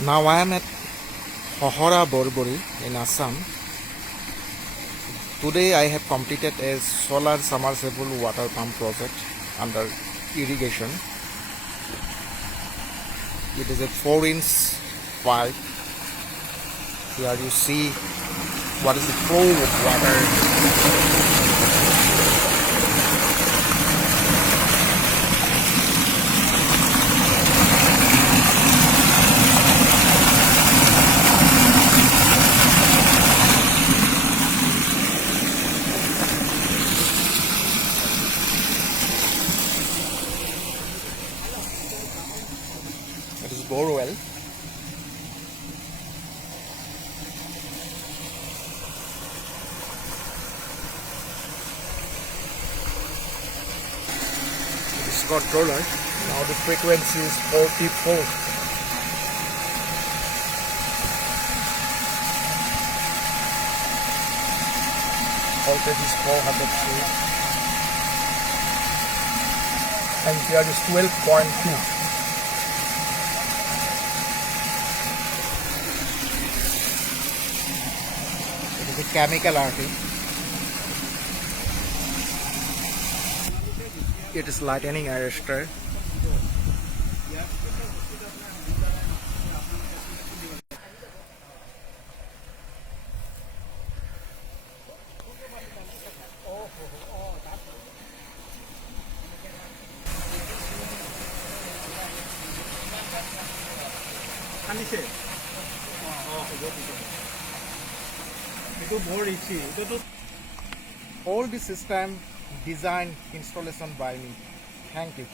Now I am at Hahara in Assam. Today I have completed a solar submersible water pump project under irrigation. It is a 4-inch pipe. Here you see what is the flow of water. It is bore well. This controller. Now the frequency is 44. Voltage is 403. And here is 12.2. It is a chemical arting. It is lightning arrestor. All the system design installation by me. Thank you.